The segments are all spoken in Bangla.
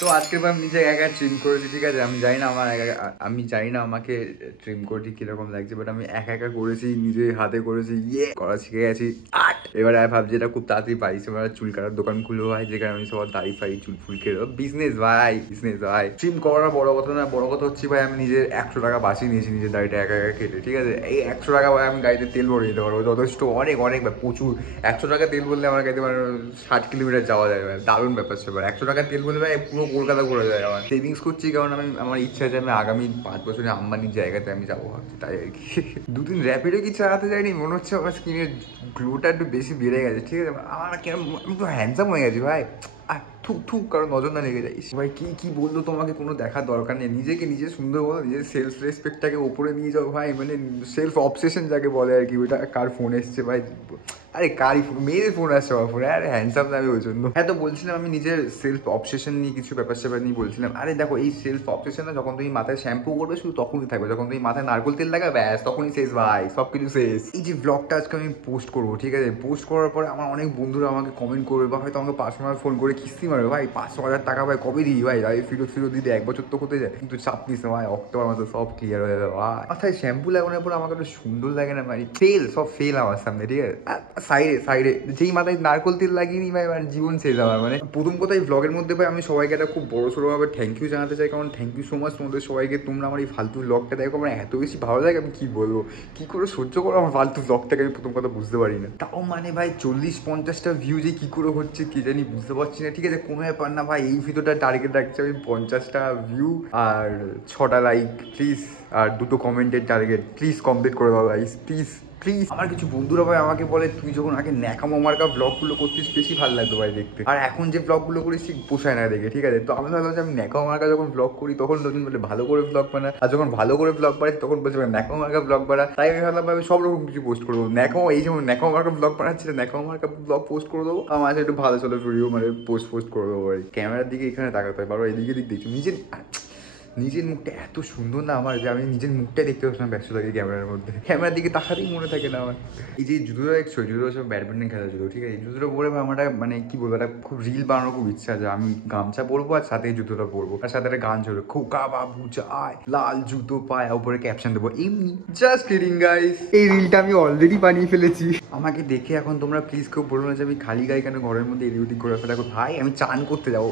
তো আজকে আমি নিজে একা ট্রিম করেছি, ঠিক আছে। আমি জানি না আমাকে ট্রিম করতে কিরকম লাগছে, বাট আমি একা করেছি, নিজে হাতে করেছি, করা শিখে গেছি। এবার আমি ভাবছি এটা খুব তাড়াতাড়ি পাই, এবার চুল কাটার দোকান খুলবো ভাই, যেখানে আমি সবার দাড়ি ফাড়ি চুল ফুল কেটে বিজনেস ভাই। ট্রিম করাটা বড় কথা না, বড় কথা হচ্ছে ভাই আমি নিজের 100 টাকা বাঁচিয়ে নিয়েছি নিজের দাড়িটা একা কেটে, ঠিক আছে। এই 100 টাকা ভাই আমি গাড়িতে তেল ভরে দিতে পারবো যথেষ্ট, অনেক প্রচুর। 100 টাকা তেল বললে আমার গাড়িতে 60 কিলোমিটার যাওয়া যায় ভাই, দারুণ ব্যাপার সেবার। 100 টাকা তেল বললে ভাই পুরো কলকাতা ঘুরে যায়। আমার সেভিংস করছি কারণ আমার ইচ্ছা আছে আমি আগামী 5 বছরে আম্বানির জায়গাতে আমি যাবো ভাবছি, তাই আর কি। দুদিন র্যাপিডো কি চালাতে যাইনি, মনে হচ্ছে আমার স্কিনের গ্লোটা একটু বেশি বেড়ে গেছে, ঠিক আছে। আমার কেমন, আমি তো হ্যান্ডসাম হয়ে গেছি ভাই। আর থুক কারণ নজর না লেগে যাইস ভাই। কি বললো তোমাকে কোনো দেখার দরকার নেই, নিজেকে নিজে সুন্দর বলো, নিজের সেলফ রেসপেক্টটাকে ওপরে নিয়ে যাও ভাই। সেলফ অবসেশন যাকে বলে আর কি, ওইটা কার ফোন এসছে ভাই, আরে কারই ফোন, মেয়েদের ফোন আসছে আমার ফোনে, আরে হ্যান্ডসাম না আমি ওই জন্য। হ্যাঁ, তো বলছিলাম আমি নিজের সেলফ অবসেশন নিয়ে কিছু ব্যাপার স্যাপার নিয়ে বলছিলাম। আরে দেখো, এই সেলফ অবসেশন না যখন তুমি মাথায় শ্যাম্পু করবে শুধু তখনই থাকবে, যখন তুমি মাথায় নারকোল তেল লাগাবে ব্যাস তখনই শেষ ভাই, সব কিছু শেষ। এই যে ব্লগটা আজকে আমি পোস্ট করবো, ঠিক আছে, পোস্ট করার পরে আমার অনেক বন্ধুরা আমাকে কমেন্ট করবে বা হয়তো আমাকে পার্সোনাল ফোন করে কিস্তি মারবে, ভাই 500,000 টাকা ভাই কবে দিই ভাই, ফিরত দিতে 1 বছর তো হতে যায়, কিন্তু চাপ নিস ভাই, অক্টোবর মাসে সব ক্লিয়ার হয়ে যাবে ভাই। মাথায় শ্যাম্পু লাগানোর পর আমাকে একটু সুন্দর লাগে না ভাই, সব ফেল আমার সামনে, ঠিক আছে। সাইডে যেই মাথায় নারকোল তেল লাগিয়ে নি ভাই, আমার জীবন শেষ আমার। প্রথম কথা এই ব্লগের মধ্যে ভাই আমি সবাইকে একটা খুব বড় সড়ো ভাবে থ্যাংক ইউ জানাতে চাই, কারণ থ্যাংক ইউ সো মাচ তোমাদের সবাইকে। তোমরা আমার এই ফালতু ব্লগটা দেখো, আমার এত বেশি ভালো লাগে, আমি কি বলবো, কি করে সহ্য করো আমার ফালতু ব্লগটাকে, আমি প্রথম কথা বুঝতে পারি না। তাও ভাই 40-50টা ভিউ যে কি করে হচ্ছে কি জানি, বুঝতে পারছি না, ঠিক আছে। কোনো ব্যাপার না ভাই, এই ভিডিওটা টার্গেট রাখছি আমি 50টা ভিউ আর 6টা লাইক প্লিজ, আর 2টো কমেন্টের টার্গেট প্লিজ কমপ্লিট করে দাও গাইস, প্লিজ। আমার কিছু বন্ধুরা ভাই আমাকে বলে তুই যখন আগে ন্যাকামো মার্কা ব্লগগুলো করতিস বেশি ভালো লাগতো ভাই দেখতে, আর এখন যে ব্লগগুলো করিস ঠিক পোষায় না দেখে, ঠিক আছে। তো আমি ভাবলাম যে আমি ন্যাকামো মার্কা যখন ব্লগ করি তখন লোকজন বলে ভালো করে ব্লগ বানা, আর যখন ভালো করে ব্লগ বানাই তখন বলছে ন্যাকামো মার্কা ব্লগ বানা। তাই আমি ভাবলাম আমি সব রকম কিছু পোস্ট করবো, এই যেমন ন্যাকামো মার্কা ব্লগ বানাচ্ছি, ন্যাকামো মার্কা ব্লগ পোস্ট করে দেবো, আমার কাছে একটু ভালো চলো ভিডিও পোস্ট করে দেবো ভাই। ক্যামেরার দিকে এখানে তাকাতে হয় বারো, এদিকে দেখছি নিজের মুখটা এত সুন্দর না আমার, যে আমি নিজের মুখটা দেখতে পাচ্ছিলাম ব্যস্ত থাকি ক্যামেরার দিকে তাকাতেই মনে থাকে না আমার। এই যে জুতোটা দেখছো, জুতো সব ব্যাডমিন্টন খেলা জুতো, ঠিক আছে। এই জুতোটা পরে আমার মানে কি বলবো, একটা খুব রিল বানানোর খুব ইচ্ছা আছে। আমি গামছা পরবো আর সাথে এই জুতোটা পরবো, আর সাথে একটা গান চলবে, খোকা বাবু যায় লাল জুতো পায়, উপরে ক্যাপশন দেবো এমনি, জাস্ট কিডিং গাইস। এই রিলটা আমি অলরেডি বানিয়ে ফেলেছি। আমাকে দেখে এখন তোমরা প্লিজ কেউ বলবো না যে আমি খালি গায়ে কেন ঘরের মধ্যে এদিক ঘোরা ফেরা করবো। ভাই আমি চান করতে যাবো,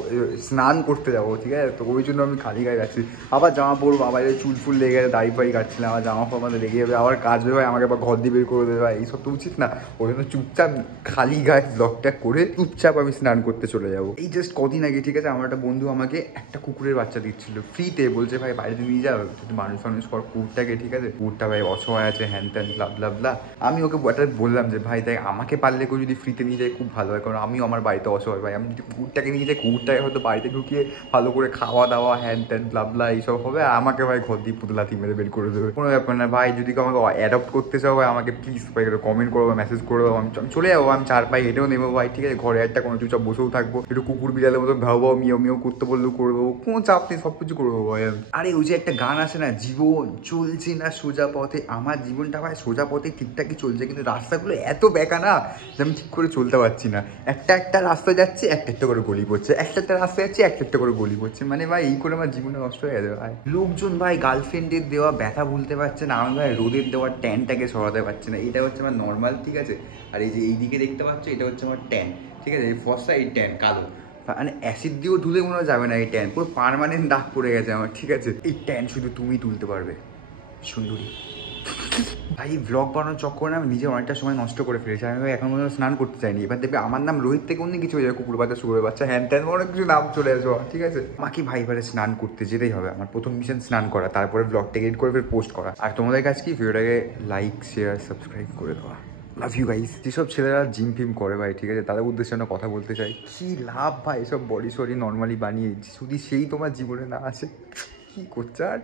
স্নান করতে যাবো, ঠিক আছে, তো ওই জন্য আমি খালি গায়ে যাচ্ছি। আবার জামা পরবো, আবার চুল ফুল লেগে গেছে, দাড়ি ফাড়ি কাটছিলাম, আমার জামা ফামা লেগে যাবে, আবার কাজ দেবে, আমাকে আবার ঘর দিয়ে বের করে দেবে ভাই, এইসব তো উচিত না। ওই জন্য চুপচাপ খালি গায়ে ব্লগটা করে চুপচাপ আমি স্নান করতে চলে যাবো। এই জাস্ট কদিন আগে, ঠিক আছে, আমার একটা বন্ধু আমাকে একটা কুকুরের বাচ্চা দিচ্ছিল ফ্রিতে, বলছে ভাই বাড়িতে নিয়ে যাও, মানুষ কর কুকুরটাকে, ঠিক আছে, কুকুরটা ভাই অসহায় আছে, হ্যান ত্যান ব্লা। আমি ওকে বললাম যে ভাই দেখ, আমাকে পারলে কেউ যদি ফ্রিতে নিয়ে যায় খুব ভালো হয়, কারণ আমিও আমার বাড়িতে অসহায় ভাই। আমি যদি কুকুরটাকে নিয়ে যাই, কুকুরটাকে হয়তো বাড়িতে ঢুকিয়ে ভালো করে খাওয়া দাওয়া হ্যান ত্যান ব্লা এইসব হবে, আমাকে ভাই ঘর দিয়ে পুতলাথি মেরে বের করে দেবে। কোনো ব্যাপার না ভাই, যদি কেউ আমাকে অ্যাডপ্ট করতে চাও ভাই, আমাকে প্লিজ ভাই কমেন্ট করবো, মেসেজ করে দেবো, আমি চলে যাবো, আমি 4 পায়ে হেঁটেও নেবো ভাই, ঠিক আছে। ঘরে একটা কোনো চুপচাপ বসেও থাকবো, একটু কুকুর বিড়ালের মতো ভাও মিও করতে বললেও করে দেবো, কোনো চাপ নেই, সব কিছু করে দেবো ভাই। আরে ওই যে একটা গান আছে না, জীবন চলছে না সোজা পথে, আমার জীবনটা ভাই সোজা পথে ঠিকঠাকই চলছে, কিন্তু রাস্তাগুলো এত বেঁকা না যে আমি ঠিক করে চলতে পারছি না। একটা রাস্তা যাচ্ছে, একটা করে গলি পড়ছে, একটা রাস্তা যাচ্ছে, একটা করে গলি পড়ছে, ভাই এই করে আমার জীবনটা নষ্ট হয়ে গেছে ভাই। লোকজন ভাই গার্লফ্রেন্ডের দেওয়া ব্যথা ভুলতে পারছে না, আমি ভাই রোদের দেওয়া ট্যানটাকে সরাতে পারছে না। এটা হচ্ছে আমার নর্মাল, ঠিক আছে, আর এই যে এইদিকে দেখতে পাচ্ছ এটা হচ্ছে আমার ট্যান, ঠিক আছে, এই ফর্সা এই ট্যান কালো, মানে অ্যাসিড দিয়েও ধুলে মনে যাবে না, এই ট্যান পুরো পার্মানেন্ট দাগ পড়ে গেছে আমার, ঠিক আছে। এই ট্যান শুধু তুমি তুলতে পারবে সুন্দরী। ভাই ব্লগ বানানোর চক্করে আমি নিজে অনেকটা সময় নষ্ট করে ফেলেছি। আমি ভাই এখন পর্যন্ত স্নান করতে চাইনি। এবার দেখবে আমার নাম রোহিত থেকে অন্য কিছু হয়ে যাবে, কুকুর বাচ্চা শুকুরের বাচ্চা হ্যান ত্যান অনেক কিছু নাম চলে আসবে, ঠিক আছে। আমাকে ভাই এবারে স্নান করতে যেতেই হবে, আমার প্রথম মিশন স্নান করা, তারপরে ব্লগটা এডিট করে ফের পোস্ট করা। আর তোমাদের কাছে কি, ভিডিওটাকে লাইক শেয়ার সাবস্ক্রাইব করে দেওয়া। Love you guys. যেসব ছেলেরা জিম ফিম করে ভাই, ঠিক আছে, তাদের উদ্দেশ্যে আমরা কথা বলতে চাই, কি লাভ ভাই এসব বডি সরি নর্মালি বানিয়ে, যদি সেই তোমার জীবনে না আসে কি করছে আর।